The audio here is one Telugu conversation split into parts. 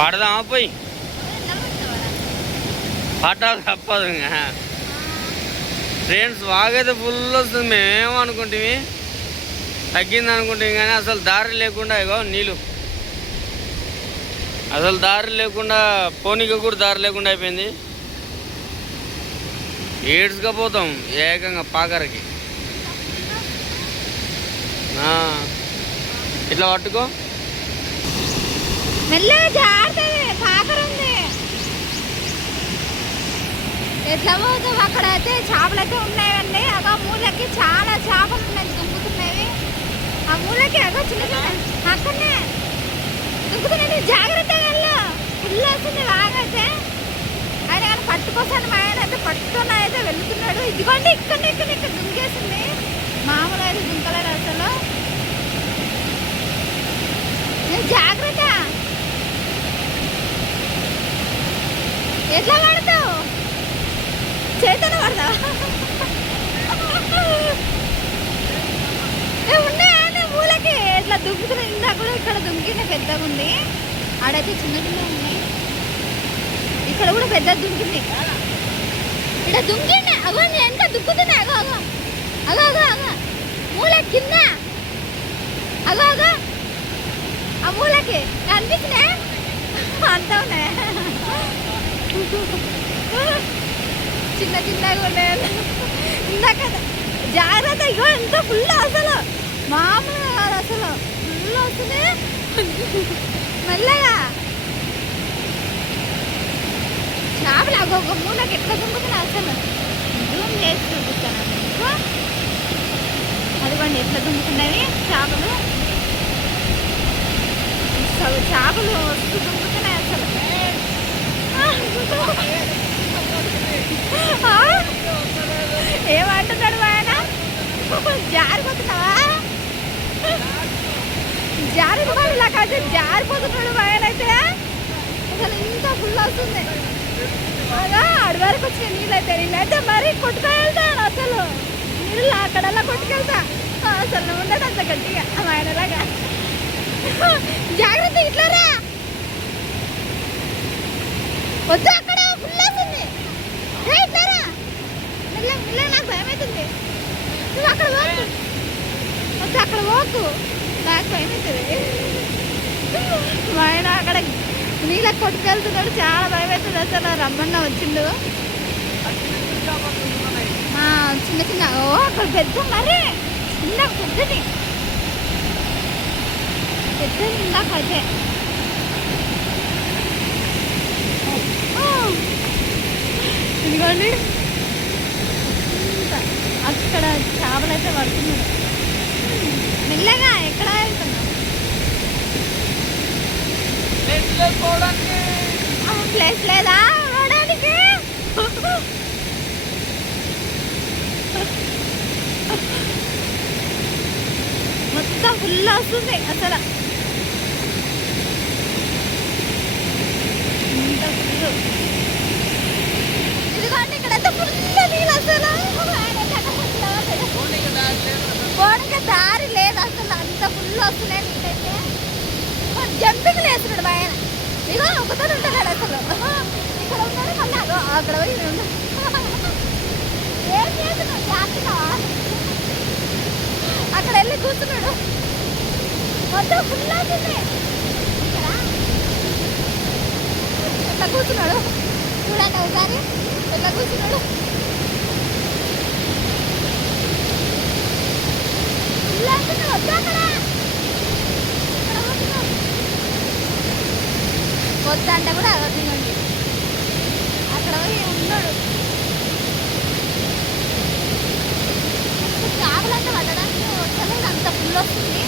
పడదామా పోయి పట్టాలి తప్పదు ఇంకా ఫ్రెండ్స్ వాగైతే ఫుల్ వస్తుంది. మేమేమనుకుంటే తగ్గింది అనుకుంటాం కానీ అసలు దారి లేకుండా ఇగో నీళ్ళు అసలు దారి లేకుండా పోనీకి కూడా దారి లేకుండా అయిపోయింది. ఏడ్చుకపోతాం ఏకంగా పాకరకి. ఇట్లా పట్టుకో ఎట్లా పోతాం అక్కడ అయితే చేపలు అయితే ఉన్నాయండి. అగో మూలకి చాలా చేపలు ఉన్నాయి దుంకుతున్నాయి. ఆ మూలకి అగో చిన్న చిన్న అక్కడనే దుంకుతున్నాయి. జాగ్రత్తగా వెళ్ళు ఫుల్ వస్తుంది వాగైతే. ఆయన కానీ పట్టుకోసాను మా ఆయన అయితే పట్టుకొని అయితే వెళ్తున్నాడు. ఇదిగోండి ఇక్కడ ఇక్కడ ఇక్కడ దుంకేసింది. మామూలు అయితే దుంకలేదు అసలు. జాగ్రత్త ఎట్లా పడతావు చేతన పడతావు ఉన్నాయా మూలకి ఎట్లా దుంకుతున్నా. ఇందా కూడా ఇక్కడ దుంకిన పెద్దగా ఉంది. ఆడైతే చిన్న చిన్న ఉన్నాయి. ఇక్కడ కూడా పెద్ద దుంకింది. ఇక్కడ దుంకింది అగో ఎంత దుక్కుతుంది. అగో అగో అగో అగో అగో మూల కింద అగో అగో ఆ మూలకి కనిపిస్తున్నా అంతా ఉన్నాయి. చిన్న చిన్నగా ఉన్నాయి. ఇందాక జాగ్రత్త ఇగో ఎంత ఫుల్ అసలు మామూలుగా కాదు అసలు ఫుల్ వస్తుంది మెల్లగా. చేపలు అగొక మూలకి ఎట్లా దుంకుతున్నాయి అసలు జూమ్ చేసి చూపిస్తాను మీకు. అదిగోండి ఎట్లా దుంకుతున్నాయి చేపలు. చేపలు వస్తూ దుంకుతున్నాయి అసలు. ఏమంటున్నాడు ఆయన జారిపోతున్నావా? జారిపోవాలి ఇలాకైతే జారిపోతున్నాడు ఆయన అయితే. అసలు ఇంత ఫుల్ వస్తుంది. అలా అడి వరకు వచ్చిన నీళ్ళైతే నేనైతే మరీ కొట్టుకెళ్తాను అసలు. నీళ్ళు అక్కడల్లా కొట్టుకెళ్తా అసలు ఉండదు అంత గట్టిగా ఆయనలాగా. జాగ్రత్త ఇట్లా రా వద్దు అక్కడ ఫుల్ వస్తుంది. ఇట్లా రా మెల్ల మెల్ల నాకు భయం అవుతుంది. నువ్వు అక్కడ పోకు వద్దు అక్కడ పోకు నాకు భయం అవుతుంది. మా ఆయన అక్కడ నీళ్ళకి కొట్టుకెళ్తున్నాడు చాలా భయం అవుతుంది అసలు. రమ్మన్న వచ్చిండు చిన్న చిన్న ఓ అక్కడ పెద్ద మరి ఇందాక పెద్దది పెద్దది ఇందాకైతే. ఇదిగోండి అక్కడ చేపలు అయితే పడుతున్నాడు. మెల్లగా ఎక్కడ వెళ్తున్నాం ప్లేస్ లేదా పోవడానికి? మొత్తం ఫుల్ వస్తుంది అసలు. ఇదిగోండి ఇక్కడైతే ఫుల్ నీళ్ళు అసలు. పోవడానికి దారి లేదు అసలు. అంత ఫుల్ వస్తున్నాయి నీళ్ళైతే. జంపింగ్ వేస్తున్నాడు మా ఆయన. ఇగో ఒకతో ఉంటాడు అసలు. ఇక్కడ ఉన్నాడు మళ్ళీ అగో అక్కడ పోయి ఏం చేస్తున్నాడు జాగ్రత్త. అక్కడ వెళ్ళి కూర్చున్నాడు. మొత్తం ఫుల్ అవుతుంది. ఎట్లా కూర్చున్నాడు చూడండి ఒకసారి ఎట్లా కూర్చున్నాడు. ఫుల్ అవుతుంది. వద్దు అక్కడ వద్దంటే కూడా తినండి. అక్కడ పోయి ఉన్నాడు. చేపలంటే పట్టడానికి వచ్చలేదు అంత ఫుల్ వస్తుంది.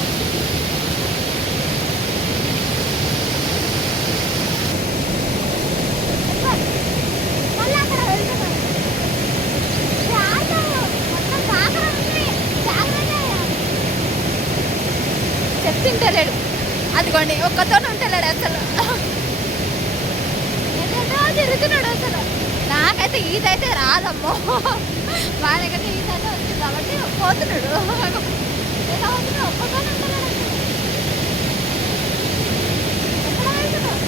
మళ్ళీ అక్కడ వెళ్తున్నాడు. మొత్తం కాకర ఉంది. చెప్పింటలేడు. అదిగోండి ఒక్కతో ఉంటలేడు అసలు. తిరుగుతున్నాడు అసలు. నాకైతే ఈత అయితే రాదమ్మో. వాళ్ళకైతే ఈత అయితే వచ్చింది కాబట్టి పోతున్నాడు. ఎలా పోతున్నాడు? ఒక్కతో ఉంటున్నాడు. ఎక్కడ వెళ్తున్నాడు?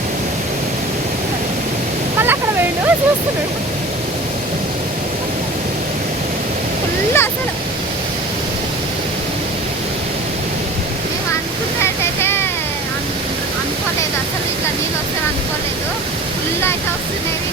ఇట్లా నీళ్ళు వస్తాయి అనుకోలేదు. ఫుల్ అయితే వస్తున్నాయి